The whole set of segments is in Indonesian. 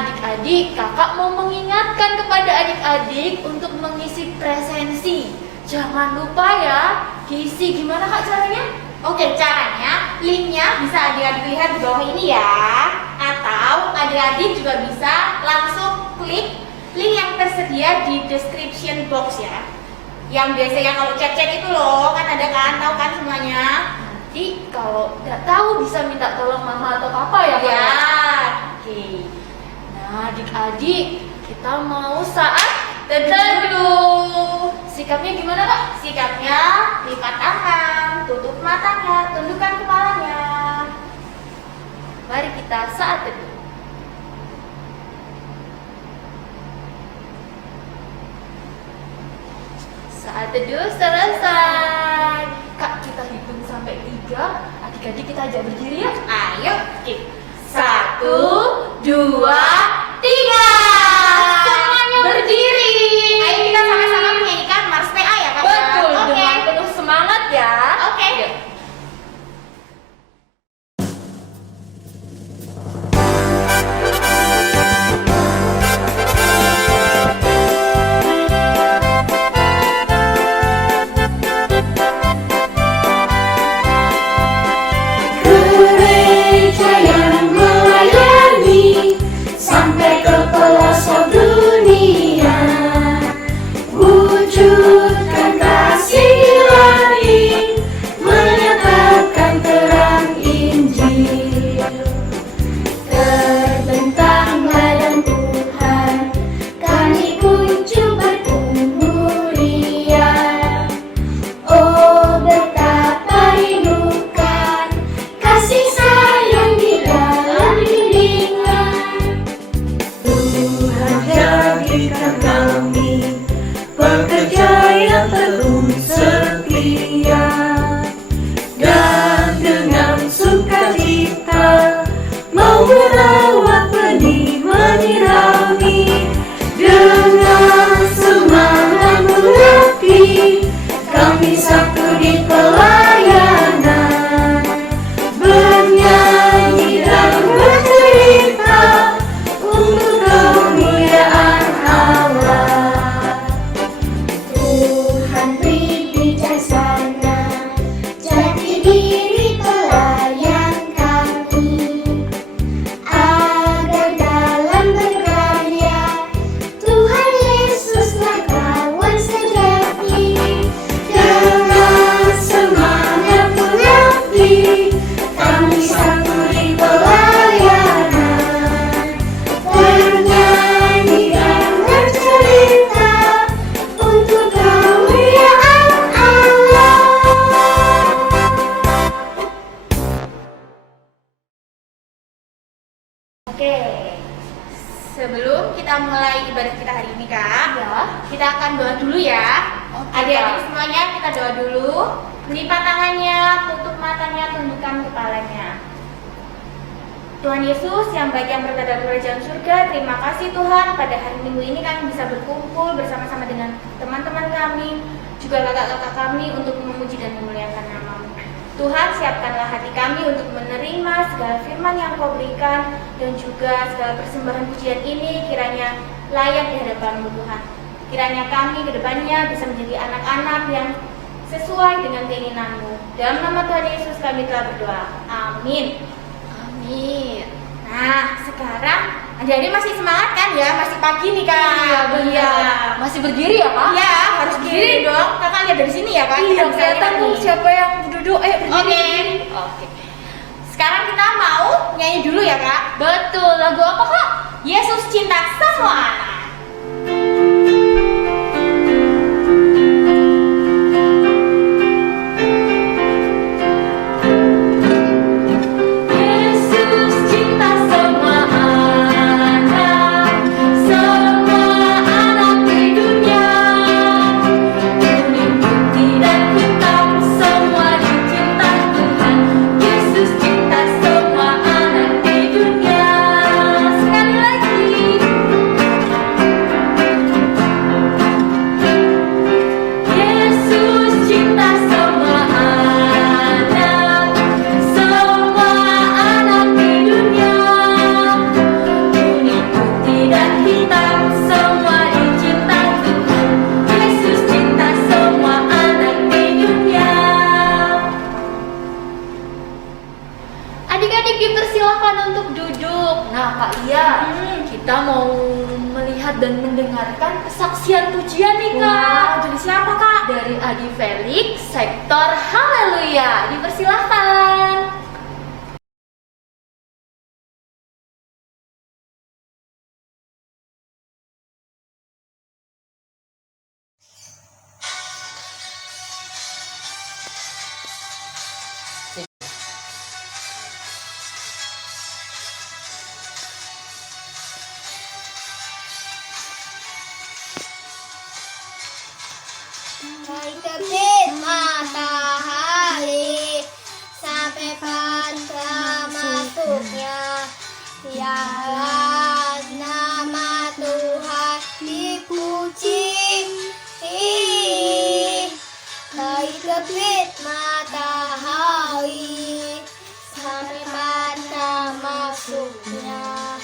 Adik-adik, kakak mau mengingatkan kepada adik-adik untuk mengisi presensi. Jangan lupa ya, diisi. Gimana kak caranya? Oke, caranya linknya bisa adik-adik lihat di bawah ini ya. Atau adik-adik juga bisa langsung klik link yang tersedia di description box ya. Yang biasanya kalau chat-chat itu loh, kan ada kan, tahu kan semuanya. Nanti kalau nggak tahu bisa minta tolong mama atau papa ya kak? Ya. Oke. Nah adik-adik, kita mau saat teduh. Sikapnya gimana kak? Sikapnya lipat tangan, tutup matanya, tundukkan kepalanya. Mari kita saat teduh. Saat teduh selesai. Kak, kita hitung sampai 3. Adik-adik kita ajak berdiri ya. Ayo, skip. 1, 2, 3. Semuanya berdiri. Ayo kita sama-sama menyanyikan Mars PA ya Kak. Betul, Oke. dengan penuh semangat ya. Oke. Yuk. Gereja yang melayani sampai ke pelosok dunia, wujudkan kasih ilahi, menyatakan terang Injil. Terbentanglah dan Tuhan, kami kunjung bertumbuh riang. Oh betapa rindukan kasih sayang di dalam bimbingan. Tuhan jadikan kami pekerja yang tekun setia, dan dengan sukacita mau merawat benih menyirami. Dengan semangat mengabdi, kami satu di pelayanan, bernyanyi dan bercerita untuk kemuliaan Allah. Tuhan beri bijaksana, jati diri pelayan kami, agar dalam berkarya Tuhan Yesuslah kawan sejati. Dengan semangat mengabdi, kami satu di pelayanan, bernyanyi dan bercerita untuk kemuliaan Allah. Oke. Sebelum kita mulai ibadah kita hari ini Kak, Ya. kita akan doa dulu ya. Oke, Adik-adik Kak. semuanya kita doa dulu. Lipat tangannya, tutup matanya, tundukkan kepalanya. Tuhan Yesus yang baik yang berada dalam kerajaan surga, terima kasih Tuhan pada hari Minggu ini kami bisa berkumpul bersama-sama dengan teman-teman kami, juga kakak-kakak kami untuk memuji dan memuliakan nama-Mu. Tuhan, siapkanlah hati kami untuk menerima segala firman yang Kau berikan, dan juga segala persembahan pujian ini kiranya layak di hadapan-Mu Tuhan. Kiranya kami ke depannya bisa menjadi anak-anak yang sesuai dengan keinginan-Mu. Dalam nama Tuhan Yesus kami telah berdoa. Amin. Amin. Nah, sekarang adik-adik masih semangat kan ya? Masih pagi nih Kak. Iya benar. Iya. Masih berdiri ya kak? Iya, harus berdiri dong. Kakak lihat dari sini ya Kak. Iya, Kita bisa kelihatan lihat tuh nih. siapa yang duduk. Ayo berdiri. Oke. Oke. Sekarang kita mau nyanyi dulu ya Kak. Betul. Lagu apa kak? Yesus cinta semua anak. Yesus cinta semua anak di dunia. Kuning, putih dan hitam, semua dicinta Tuhan. Yesus cinta semua anak di dunia. Sekali lagi. mau melihat dan mendengarkan kesaksian pujian nih Kak. Wow, dari siapa Kak? Dari Adi Felix, sektor Haleluya. Dipersilahkan. Dari terbit matahari sampai pada masuknya, biarlah nama Tuhan dipuji. Dari terbit matahari sampai pada masuknya,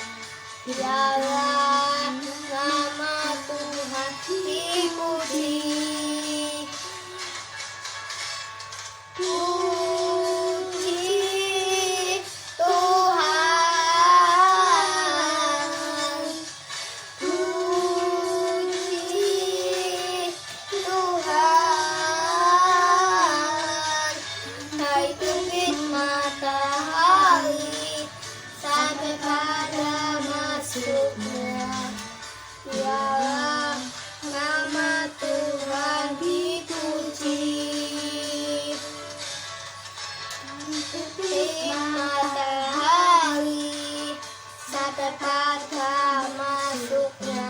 biarlah nama Tuhan dipuji. Puji Tuhan, puji Tuhan. Dari terbit matahari sampai pada masuknya, biarlah nama Tuhan dipuji. Terbit matahari sampai pada masuknya,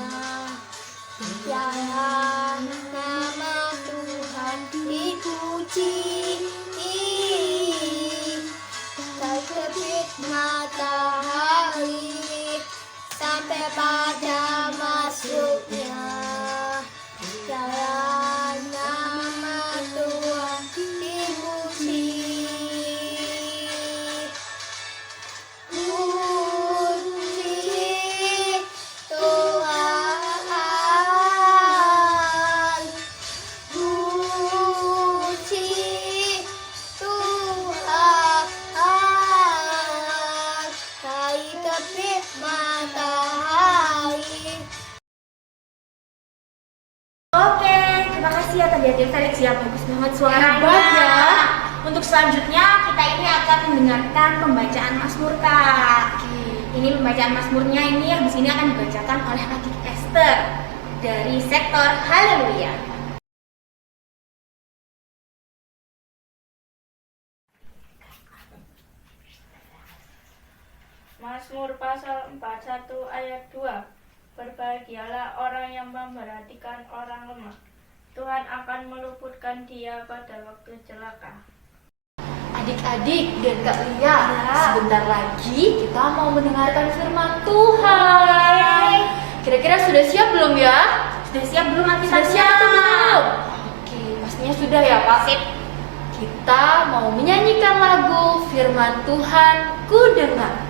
biarlah nama Tuhan dipuji. Dari terbit matahari sampai pada masuknya, biarlah nama Tuhan dipuji. Puji Tuhan, puji Tuhan. Dari terbit matahari. Oke, terima kasih ya tadi Adik Felix ya, bagus banget suaranya. Hebat ya. Untuk selanjutnya kita ini akan mendengarkan pembacaan Mazmur Kak. Ini pembacaan Mazmurnya ini habis ini akan dibacakan oleh Adik Esther dari sektor Haleluya. Mazmur pasal 41 ayat 2. Berbahagialah orang yang memperhatikan orang lemah. Tuhan akan meluputkan dia pada waktu celaka. Adik-adik dan Kak Lia, sebentar lagi kita mau mendengarkan firman Tuhan. Kira-kira sudah siap belum ya? Sudah siap belum Sudah aktivitasnya? siap atau belum? Oke, pastinya sudah ya Pak. Sip. Kita mau menyanyikan lagu firman Tuhan ku dengar.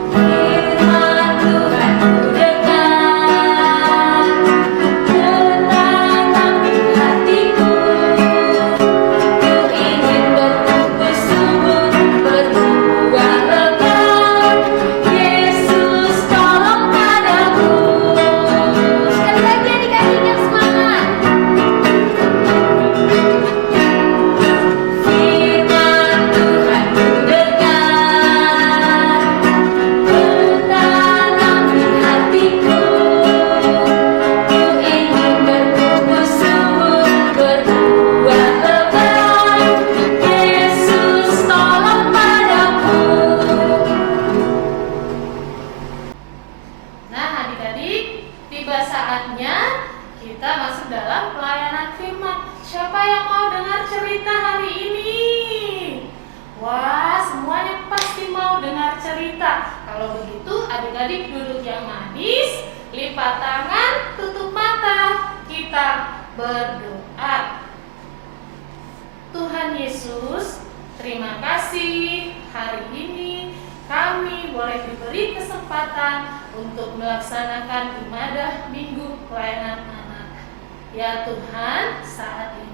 Firman Tuhan ku dengar, tertanam di hatiku. Ku ingin bertumbuh subur, berbuah lebat. Yesus tolong padaku. Sekali lagi adik-adik yang semangat. Firman Tuhan ku dengar, tertanam di hatiku. Ku ingin bertumbuh subur, berbuah lebat. Yesus tolong padaku. Nah adik-adik, tiba saatnya kita masuk dalam pelayanan firman. Siapa yang mau dengar cerita hari ini? Wah, semuanya pasti mau dengar cerita. Kalau begitu adik-adik duduk yang manis, lipat tangan, tutup mata. Kita berdoa. Tuhan Yesus, terima kasih hari ini kami boleh diberi kesempatan untuk melaksanakan ibadah minggu pelayanan anak. Ya Tuhan, saat ini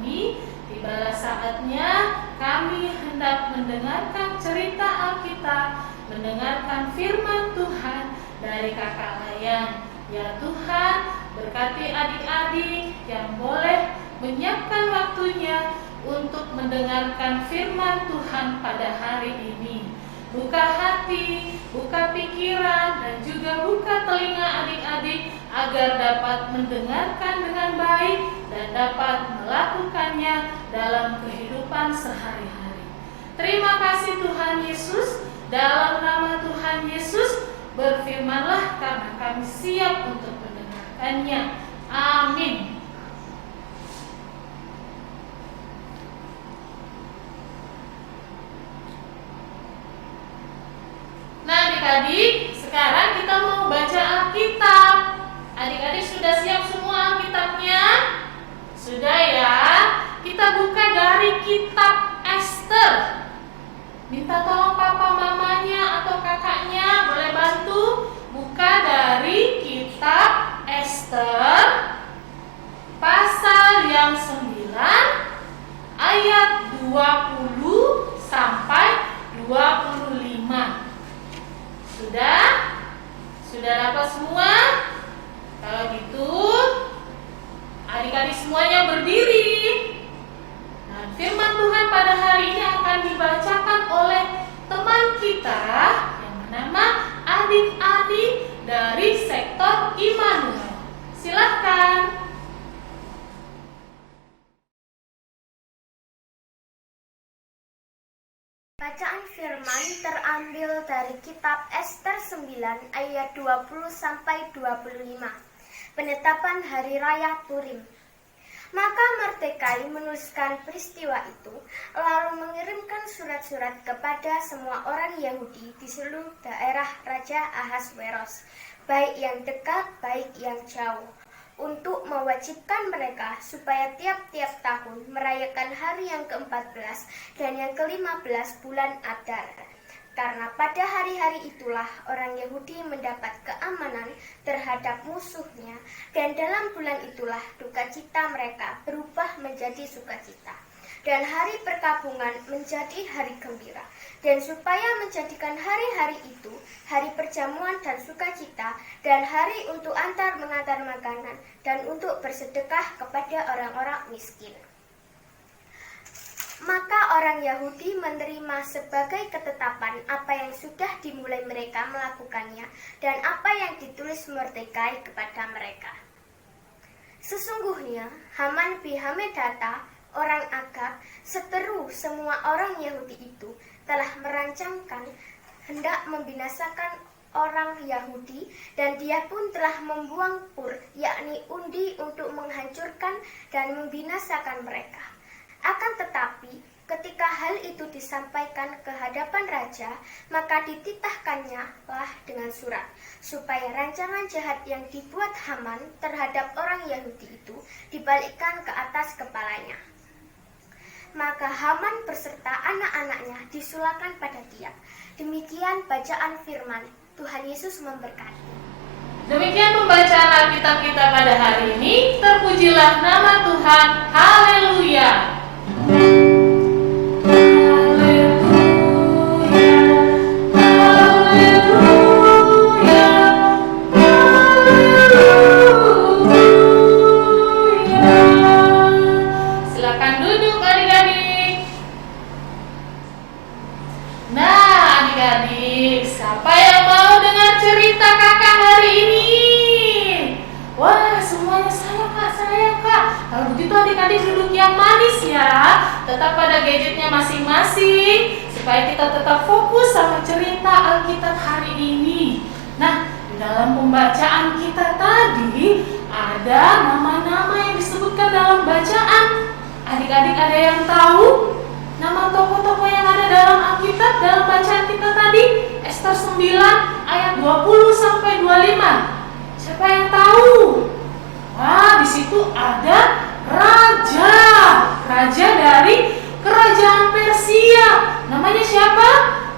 mendengarkan firman Tuhan dari kakak Layan. Ya Tuhan, berkati adik-adik yang boleh menyiapkan waktunya untuk mendengarkan firman Tuhan pada hari ini. Buka hati, buka pikiran, dan juga buka telinga adik-adik agar dapat mendengarkan dengan baik dan dapat melakukannya dalam kehidupan sehari-hari. Terima kasih Tuhan Yesus. Dalam nama Tuhan Yesus, berfirmanlah karena kami siap untuk mendengarkannya. Amin. Nah adik-adik, sekarang kita mau baca Alkitab. Adik-adik sudah siap semua Alkitabnya? Sudah ya? Kita buka dari kitab Ester. Minta tolong papa mamanya atau kakaknya boleh bantu buka dari kitab Ester pasal yang 9 ayat 20 sampai 25. Sudah? Sudah dapat semua? Kalau gitu adik-adik semuanya berdiri. Nah, firman Tuhan pada hari ini akan dibacakan oleh teman kita yang bernama adik-adik dari sektor Immanuel. Silakan. Bacaan firman terambil dari kitab Ester 9 ayat 20 sampai 25. Penetapan hari raya Purim. Maka Mordekai menuliskan peristiwa itu, lalu mengirimkan surat-surat kepada semua orang Yahudi di seluruh daerah Raja Ahasweros, baik yang dekat, baik yang jauh, untuk mewajibkan mereka supaya tiap-tiap tahun merayakan hari yang ke-14 dan yang ke-15 bulan Adar. Karena pada hari-hari itulah orang Yahudi mendapat keamanan terhadap musuhnya, dan dalam bulan itulah duka cita mereka berubah menjadi sukacita, dan hari perkabungan menjadi hari gembira. Dan supaya menjadikan hari-hari itu hari perjamuan dan sukacita, dan hari untuk antar mengantar makanan, dan untuk bersedekah kepada orang-orang miskin. Maka orang Yahudi menerima sebagai ketetapan apa yang sudah dimulai mereka melakukannya dan apa yang ditulis Mordekai kepada mereka. Sesungguhnya Haman bin Hammedata, orang Agag, seteru semua orang Yahudi itu, telah merancangkan hendak membinasakan orang Yahudi, dan dia pun telah membuang pur, yakni undi, untuk menghancurkan dan membinasakan mereka. Akan tetapi, ketika hal itu disampaikan ke hadapan raja, maka dititahkannya lah dengan surat, supaya rancangan jahat yang dibuat Haman terhadap orang Yahudi itu dibalikkan ke atas kepalanya. Maka Haman beserta anak-anaknya disulakan pada dia. Demikian bacaan firman. Tuhan Yesus memberkati. Demikian pembacaan Alkitab kita pada hari ini. Terpujilah nama Tuhan. Haleluya. Silakan duduk adik-adik. Nah adik-adik, siapa yang mau dengar cerita kakak hari ini? Wah, semuanya saya kak. Kalau begitu adik-adik duduk yang manis ya. Tetap pada gadgetnya masing-masing, supaya kita tetap fokus sama cerita Alkitab hari ini. Nah, di dalam pembacaan kita tadi ada nama-nama yang disebutkan dalam bacaan. Adik-adik ada yang tahu nama tokoh-tokoh yang ada dalam Alkitab dalam bacaan kita tadi? Ester 9 ayat 20 sampai 25. Siapa yang tahu? Wah, di situ ada raja dari kerajaan Persia. Namanya siapa?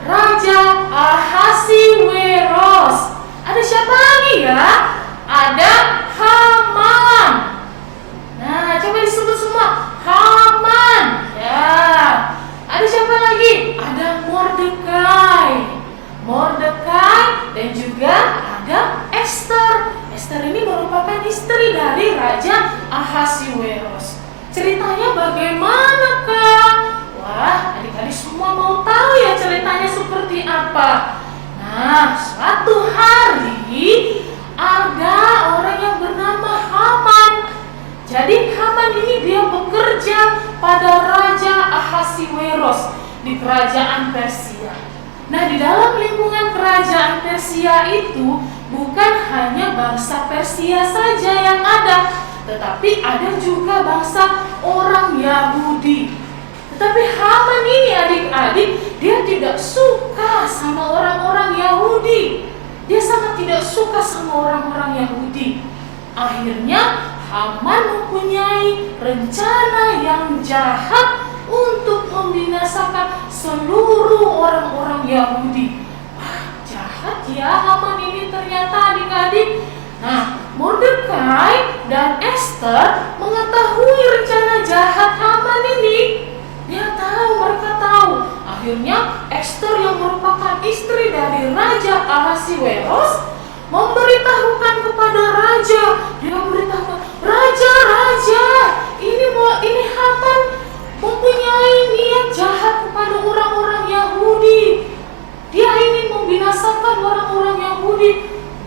Raja Ahasweros. Ada siapa lagi ya? Ada Haman. Nah, coba disebut semua. Haman. Ya. Ada siapa lagi? Ada Mordekai. Ahasuerus di kerajaan Persia. Nah, di dalam lingkungan kerajaan Persia itu bukan hanya bangsa Persia saja yang ada, tetapi ada juga bangsa orang Yahudi. Tetapi Haman ini adik-adik, dia tidak suka sama orang-orang Yahudi. Dia sangat tidak suka sama orang-orang Yahudi. Akhirnya Haman mempunyai rencana yang jahat untuk membinasakan seluruh orang-orang Yahudi. Wah, jahat ya Haman ini ternyata adik-adik. Nah, Mordekai dan Esther mengetahui rencana jahat Haman ini. Mereka tahu. Akhirnya Esther yang merupakan istri dari Raja Ahasuerus memberitahukan kepada raja. Dia memberitahukan, Raja, ini Haman mempunyai niat jahat kepada orang-orang Yahudi. Dia ingin membinasakan orang-orang Yahudi.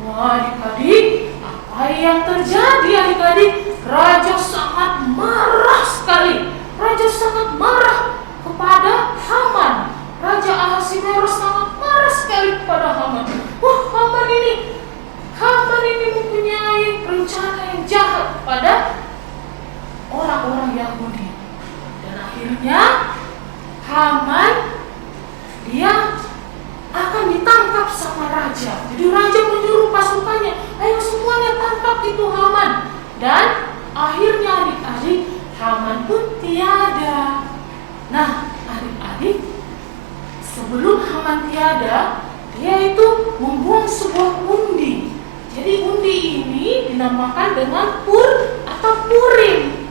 Wah, adik-adik, apa yang terjadi adik-adik? Raja sangat marah sekali. Raja sangat marah kepada Haman. Raja Ahasuerus sangat marah sekali kepada Haman. Wah, Haman ini mempunyai rencana yang jahat pada orang-orang Yahudi. Dan akhirnya Haman dia akan ditangkap sama raja. Jadi raja menyuruh pasukannya, ayo semuanya tangkap itu Haman. Dan akhirnya adik-adik, Haman pun tiada. Nah, adik-adik, sebelum Haman tiada, dia itu membuang sebuah undi. Jadi undi ini dinamakan dengan Pur atau Purim.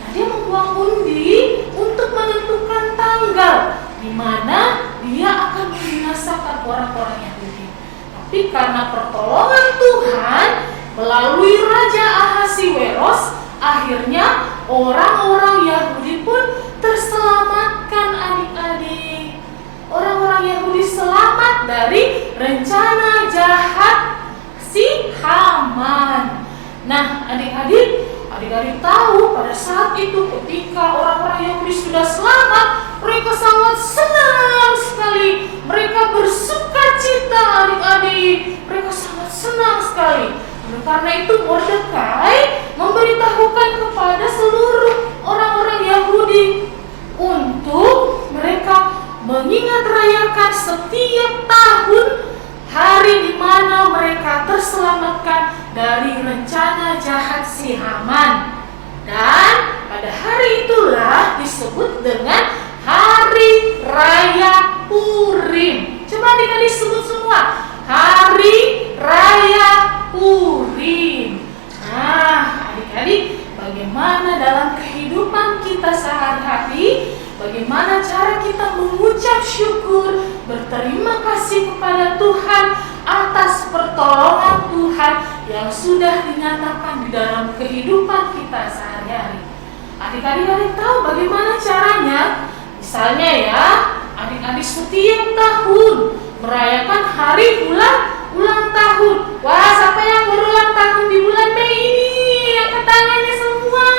Nah, dia membuang undi untuk menentukan tanggal di mana dia akan membinasakan orang-orang Yahudi. Tapi karena pertolongan Tuhan melalui Raja Ahasuerus, akhirnya orang-orang Yahudi pun terselamatkan adik-adik. Orang-orang Yahudi selamat dari rencana jahat si Haman. Nah, adik-adik tahu pada saat itu ketika orang-orang Yahudi sudah selamat, mereka sangat senang sekali. Mereka bersuka cita adik-adik. Mereka sangat senang sekali. Karena itu Mordekai memberitahukan kepada seluruh orang-orang Yahudi untuk mereka mengingat rayakan setiap tahun hari di mana mereka terselamatkan dari rencana jahat si Haman. Dan pada hari itulah disebut dengan Hari Raya Purim. Coba adik-adik sebut semua. Hari Raya Purim. Nah, adik-adik, bagaimana dalam kehidupan kita sehari-hari, bagaimana cara kita mengucap syukur, berterima kasih kepada Tuhan atas pertolongan Tuhan yang sudah dinyatakan di dalam kehidupan kita sehari-hari. Adik-adik tahu bagaimana caranya? Misalnya ya, adik-adik setiap tahun merayakan hari ulang tahun. Wah, siapa yang berulang tahun di bulan Mei ini? Angkat tangannya semua.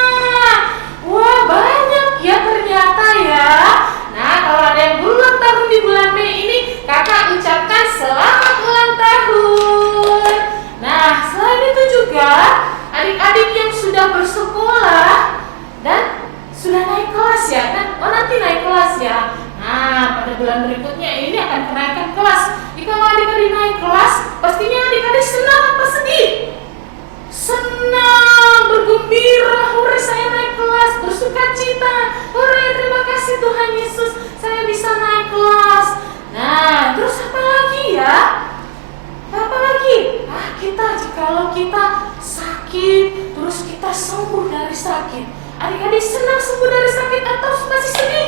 Wah, banyak ya ternyata ya. Nah, kalau ada yang berulang tahun di bulan Mei ini, kakak ucapkan selamat ulang tahun. Nah, selain itu juga adik-adik yang sudah bersekolah dan sudah naik kelas ya kan? Oh, nanti naik kelas ya. Nah, pada bulan berikutnya ini akan kenaikan kelas. Jika adik-adik naik kelas, pastinya adik-adik senang apa sedih? Senang, bergembira, hore saya naik kelas, bersuka cita. Hore, terima kasih Tuhan Yesus, saya bisa naik kelas. Nah, terus apa lagi ya? Apa lagi? Jikalau kita sakit, terus kita sembuh dari sakit. Adik-adik senang sembuh dari sakit atau masih sedih?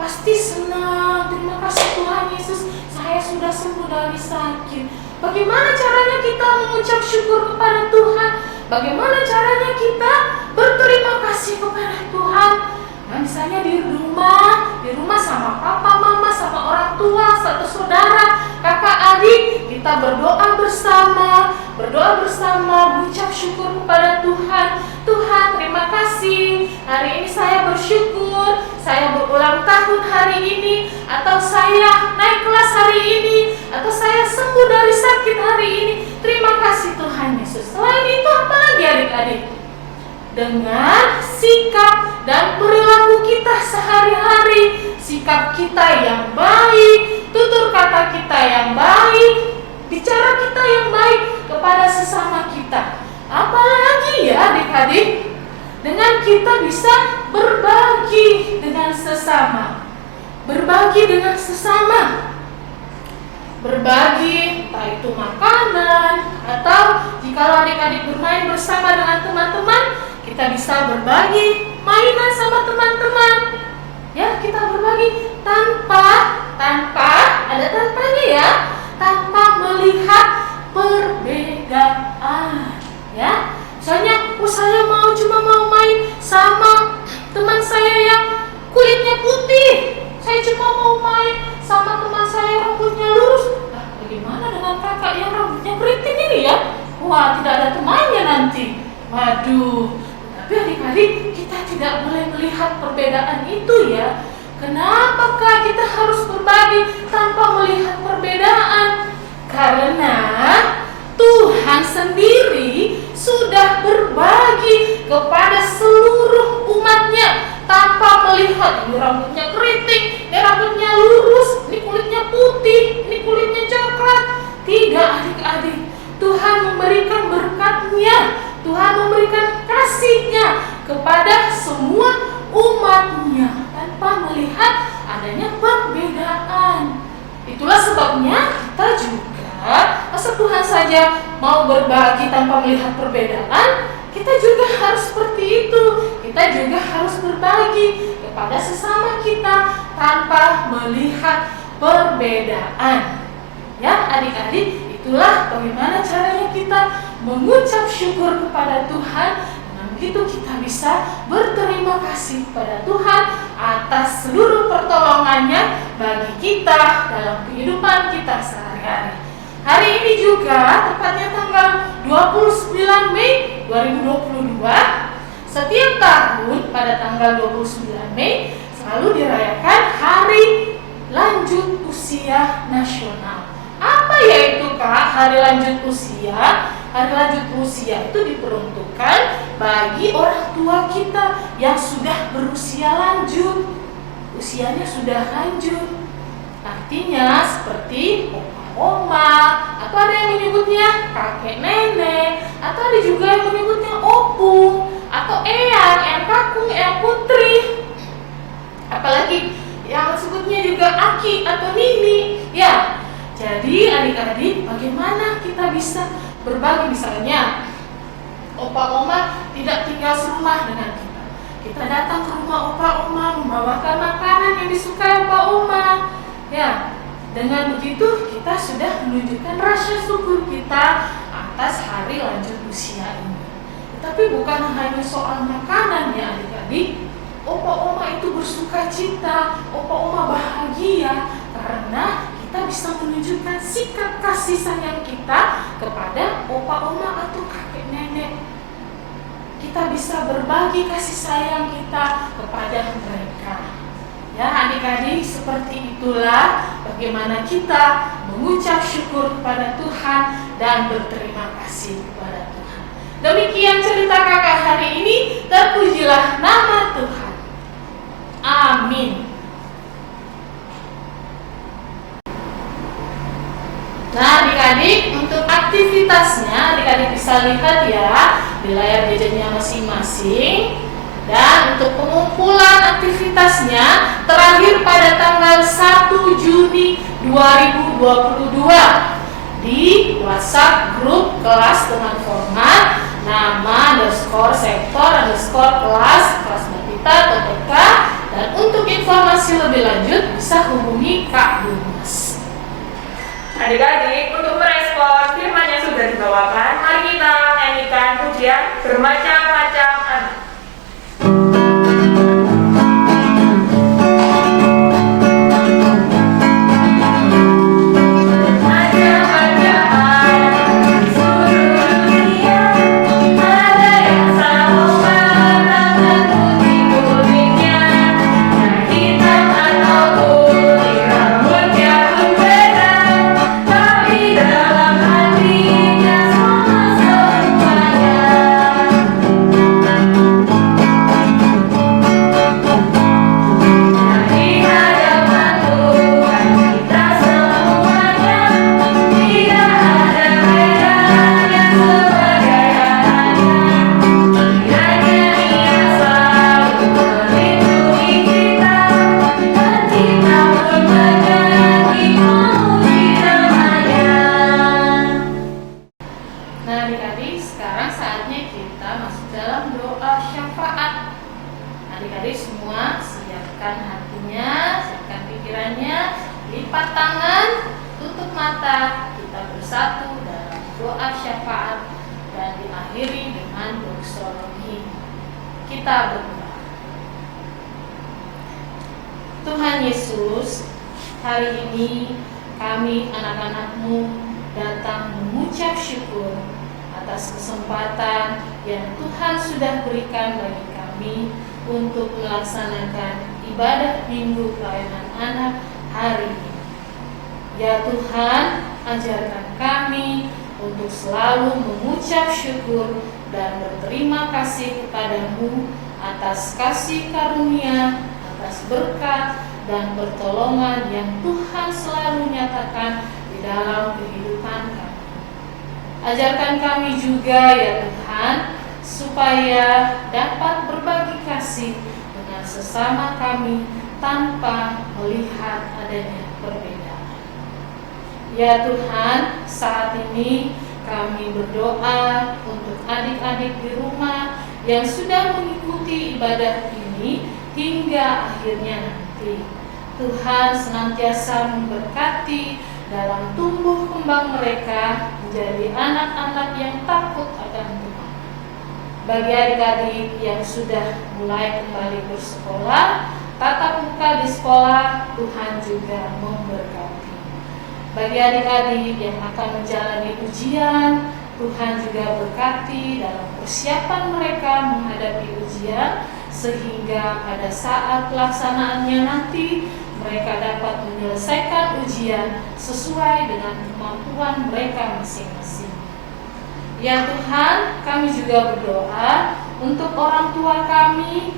Pasti senang. Terima kasih Tuhan Yesus, saya sudah sembuh dari sakit. Bagaimana caranya kita mengucap syukur kepada Tuhan? Bagaimana caranya kita berterima kasih kepada Tuhan? Nah, misalnya di rumah sama papa, mama, sama orang tua, satu saudara, kakak, adik, kita berdoa bersama, mengucap syukur kepada Tuhan. Tuhan, terima kasih. Hari ini saya bersyukur, saya berulang tahun tahun hari ini, atau saya naik kelas hari ini, atau saya sembuh dari sakit hari ini. Terima kasih Tuhan Yesus. Selain itu apa lagi adik-adik? Dengan sikap dan perilaku kita sehari-hari, sikap kita yang baik, tutur kata kita yang baik, bicara kita yang baik kepada sesama kita. Apalagi ya adik-adik, dengan kita bisa berbagi dengan sesama. Berbagi dengan sesama. Berbagi entah itu makanan, atau jika adik-adik bermain bersama dengan teman-teman, kita bisa berbagi mainan sama teman-teman. Ya, kita berbagi tanpa ada tampanya ya, tanpa melihat perbedaan. Ya, misalnya, saya cuma mau main sama teman saya yang kulitnya putih. Saya cuma mau main sama teman saya rambutnya lurus. Nah, bagaimana dengan kakak yang rambutnya keriting ini ya? Wah, tidak ada temannya nanti. Waduh. Tapi adik-adik, kita tidak boleh melihat perbedaan itu ya. Kenapakah kita harus berbagi tanpa melihat perbedaan? Karena Tuhan sendiri sudah berbagi kepada seluruh umatnya tanpa melihat ini rambutnya keriting, ini rambutnya lurus, ini kulitnya putih, ini kulitnya coklat. Tidak adik-adik, Tuhan memberikan berkat-Nya, Tuhan memberikan kasih-Nya kepada semua umat-Nya tanpa melihat adanya perbedaan. Itulah sebabnya kita juga, masa Tuhan saja mau berbagi tanpa melihat perbedaan, kita juga harus seperti itu. Kita juga harus berbagi kepada sesama kita tanpa melihat perbedaan. Ya adik-adik, itulah bagaimana caranya kita mengucap syukur kepada Tuhan. Dengan begitu kita bisa berterima kasih kepada Tuhan atas seluruh pertolongannya bagi kita dalam kehidupan kita sehari-hari. Hari ini juga, tepatnya tanggal 29 Mei 2022, setiap tahun pada tanggal 29 Mei selalu dirayakan Hari Lanjut Usia Nasional. Apa yaitu Kak Hari Lanjut Usia? Hari Lanjut Usia itu diperuntukkan bagi orang tua kita yang sudah berusia lanjut. Usianya sudah lanjut. Artinya seperti oma, atau ada yang menyebutnya kakek nenek, atau ada juga yang menyebutnya opung, atau eyang kakung, eyang putri. Apalagi yang sebutnya juga aki atau nini. Ya, jadi adik-adik, bagaimana kita bisa berbagi? Misalnya, opa oma tidak tinggal serumah dengan kita. Kita datang ke rumah opa oma, membawakan makanan yang disukai opa oma. Ya, dengan begitu kita sudah menunjukkan rasa syukur kita atas hari lanjut usia ini. Tapi bukan hanya soal makanan ya adik-adik. Opa oma itu bersuka cita, opa oma bahagia karena kita bisa menunjukkan sikap kasih sayang kita kepada opa oma atau kakek nenek. Kita bisa berbagi kasih sayang kita kepada mereka. Ya adik-adik, seperti itulah bagaimana kita mengucap syukur kepada Tuhan dan berterima kasih kepada Tuhan. Demikian cerita kakak hari ini, terpujilah nama Tuhan. Amin. Nah adik-adik, untuk aktivitasnya adik-adik bisa lihat ya di layar gadgetnya masing-masing. Dan untuk pengumpulan aktivitasnya terakhir pada tanggal 1 Juni 2022 di WhatsApp grup kelas dengan format nama _sektor _kelas Batita atau TK. Dan untuk informasi lebih lanjut bisa hubungi Kak Dumas. Adik-adik, untuk merespon firman yang sudah dibawakan, mari kita nyanyikan pujian bermacam-macam anak. Kita kita berdoa. Tuhan Yesus, hari ini kami anak-anak-Mu datang mengucap syukur atas kesempatan yang Tuhan sudah berikan bagi kami untuk melaksanakan ibadah Minggu Pelayanan Anak hari ini. Ya Tuhan, ajarkan kami untuk selalu mengucap syukur dan berterima kasih kepada-Mu atas kasih karunia, atas berkat dan pertolongan yang Tuhan selalu nyatakan di dalam kehidupan kami. Ajarkan kami juga ya Tuhan, supaya dapat berbagi kasih dengan sesama kami tanpa melihat adanya perbedaan. Ya Tuhan, saat ini kami berdoa untuk adik-adik di rumah yang sudah mengikuti ibadah ini hingga akhirnya nanti. Tuhan senantiasa memberkati dalam tumbuh kembang mereka menjadi anak-anak yang takut akan Tuhan. Bagi adik-adik yang sudah mulai kembali bersekolah, tatap muka di sekolah, Tuhan juga memberkati. Bagi adik-adik yang akan menjalani ujian, Tuhan juga berkati dalam persiapan mereka menghadapi ujian, sehingga pada saat pelaksanaannya nanti mereka dapat menyelesaikan ujian sesuai dengan kemampuan mereka masing-masing. Ya Tuhan, kami juga berdoa untuk orang tua kami,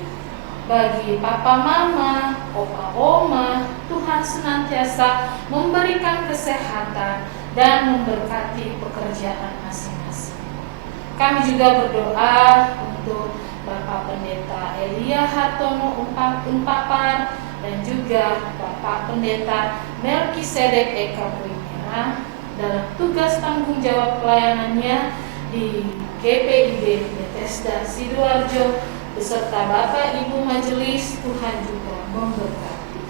bagi papa mama, opa oma, Tuhan senantiasa memberikan kesehatan dan memberkati pekerjaan masing-masing. Kami juga berdoa untuk Bapak Pendeta Elia Hartono Umpapar dan juga Bapak Pendeta Melkisedek Eka Primera dalam tugas tanggung jawab pelayanannya di GPIB Bethesda Sidoarjo beserta Bapak Ibu Majelis. Tuhan juga memberkati.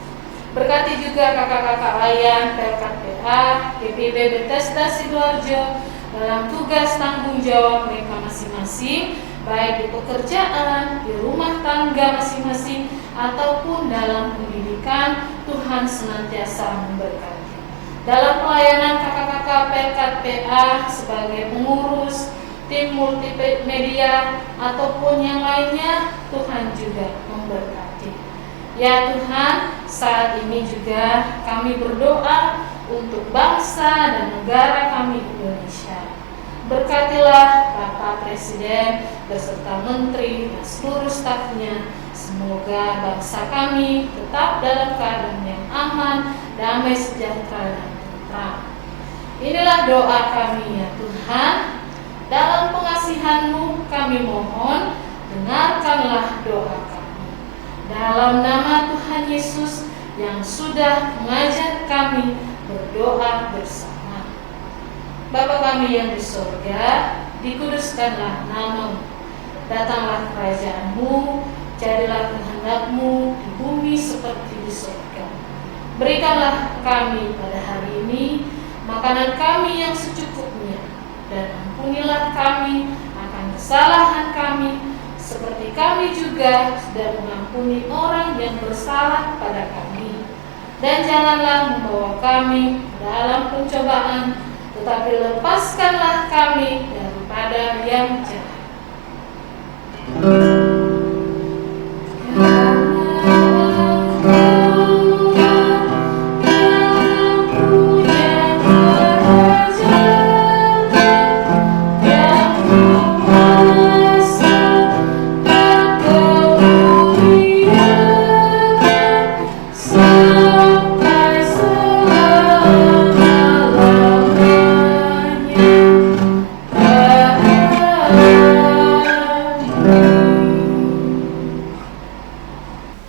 Berkati juga kakak-kakak layan Pelkat PA GPIB Bethesda Sidoarjo dalam tugas tanggung jawab mereka masing-masing, baik di pekerjaan, di rumah tangga masing-masing, ataupun dalam pendidikan. Tuhan senantiasa memberkati. Dalam pelayanan kakak-kakak Pelkat PA sebagai pengurus, tim multimedia, ataupun yang lainnya, Tuhan juga memberkati. Ya Tuhan, saat ini juga kami berdoa untuk bangsa dan negara kami Indonesia. Berkatilah Bapak Presiden beserta Menteri dan seluruh stafnya. Semoga bangsa kami tetap dalam keadaan yang aman, damai, sejahtera, dan tentram. Inilah doa kami ya Tuhan. Dalam pengasihan-Mu kami mohon, dengarkanlah doa kami. Dalam nama Tuhan Yesus yang sudah mengajar kami berdoa bersama. Bapa kami yang di surga, dikuduskanlah nama-Mu. Datanglah kerajaan-Mu, jadilah kehendak-Mu di bumi seperti di surga. Berikanlah kami pada hari ini makanan kami yang secukupnya, dan ampunilah kami akan kesalahan kami, seperti kami juga sudah mengampuni orang yang bersalah pada kami. Dan janganlah membawa kami dalam pencobaan, tetapi lepaskanlah kami daripada yang jahat.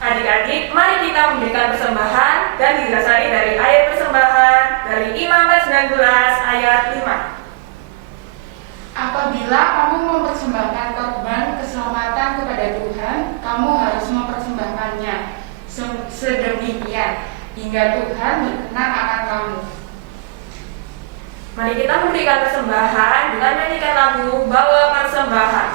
Adik-adik, mari kita memberikan persembahan dan didasari dari ayat persembahan dari Imamat 19 ayat 5. Apabila kamu mempersembahkan korban keselamatan kepada Tuhan, kamu harus mempersembahkannya sedemikian hingga Tuhan berkenan akan kamu. Mari kita memberikan persembahan dengan menyanyikan lagu Bawa Persembahan.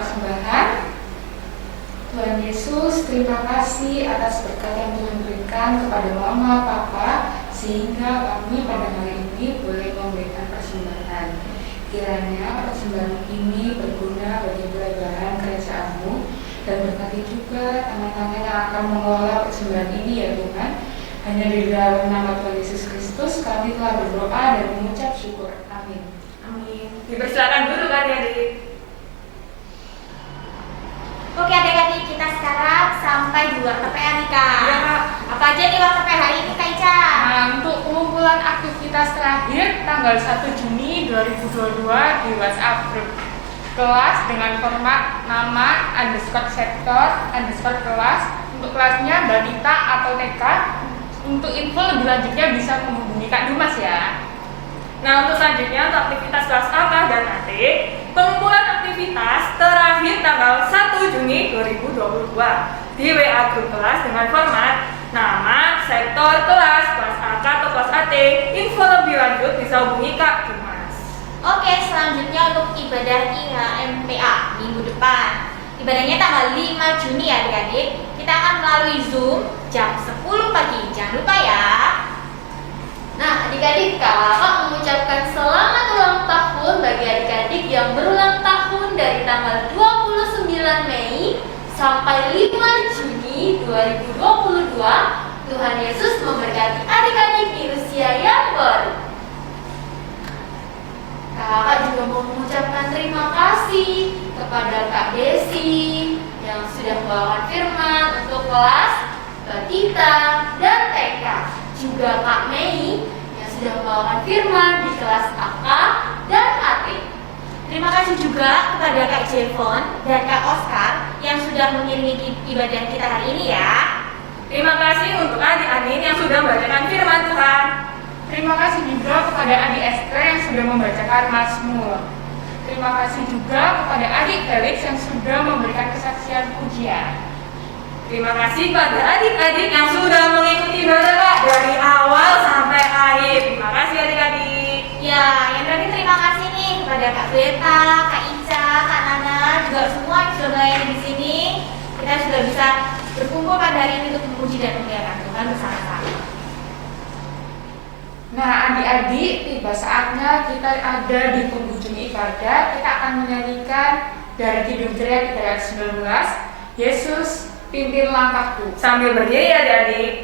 persembahan. Tuhan Yesus, terima kasih atas berkat yang Tuhan berikan kepada Mama, Papa, sehingga kami pada hari ini boleh memberikan persembahan. Kiranya persembahan ini berguna bagi pelebaran kerajaan-Mu, dan berkati juga tangan-tangan yang akan mengelola persembahan ini ya Tuhan. Hanya di dalam nama Tuhan Yesus Kristus kami telah berdoa dan mengucap syukur. Amin. Amin. Dipersilakan duduk adik-adik. Oke adik-adik, kita sekarang sampai di waktu PA nih Kak. Ya, Kak. Apa aja nih waktu PA hari ini Kak Ica? Nah, untuk pengumpulan aktivitas terakhir tanggal 1 Juni 2022 di WhatsApp grup kelas dengan format nama _sektor _kelas. Untuk kelasnya balita atau TK. Untuk info lebih lanjutnya bisa menghubungi Kak Dumas ya. Nah, untuk selanjutnya untuk aktivitas kelas Kakak dan adik, pengumpulan aktivitas terakhir tanggal 1 Juni 2022 di WA grup kelas dengan format nama, sektor, kelas AK atau kelas AT. Info lebih lanjut bisa hubungi Kak Dumas. Oke, selanjutnya untuk ibadah IHMPA minggu depan. Ibadahnya tanggal 5 Juni ya adik-adik. Kita akan melalui Zoom jam 10 pagi. Jangan lupa ya. Nah, adik-adik, kakak mengucapkan selamat ulang tahun bagi adik-adik yang berulang tahun dari tanggal 29 Mei sampai 5 Juni 2022. Tuhan Yesus memberkati adik-adik di usia yang baru. Kakak juga mau mengucapkan terima kasih kepada Kak Desi yang sudah membawakan firman untuk kelas Batita dan TK. Juga Kak Mei yang sudah membawakan firman di kelas AK dan AT. Terima kasih juga kepada Kak Jevon dan Kak Oscar yang sudah mengiringi ibadah kita hari ini ya. Terima kasih untuk adik-adik yang sudah membacakan firman Tuhan. Terima kasih juga kepada adik Esther yang sudah membacakan Mazmur. Terima kasih juga kepada adik Felix yang sudah memberikan kesaksian pujian. Terima kasih pada adik-adik yang sudah mengikuti ibadah dari awal sampai akhir. Terima kasih adik-adik. Ya, yang terakhir terima kasih nih kepada Kak Beta, Kak Ica, Kak Nana, juga semua yang sudah melayani di sini. Kita sudah bisa berkumpul pada hari ini untuk memuji dan memuliakan Tuhan bersama-sama. Nah adik-adik, tiba saatnya kita ada di penghujung ibadah. Kita akan menyanyikan dari Kidung Ceria ayat 19, Yesus pimpin langkahku. Sambil berdiri adik-adik.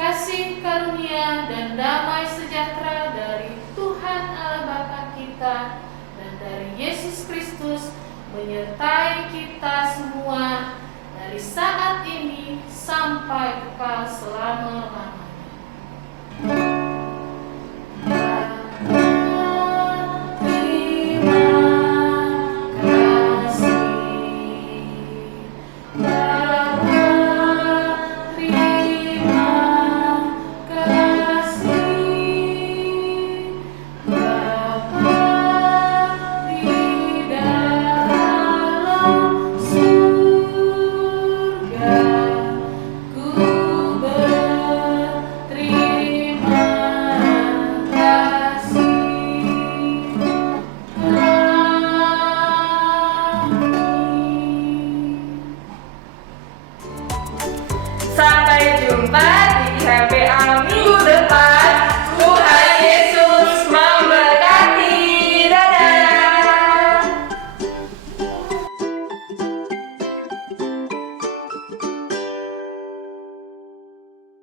Kasih karunia dan damai sejahtera dari Tuhan Allah Bapa kita dan dari Yesus Kristus menyertai kita semua dari saat ini sampai kekal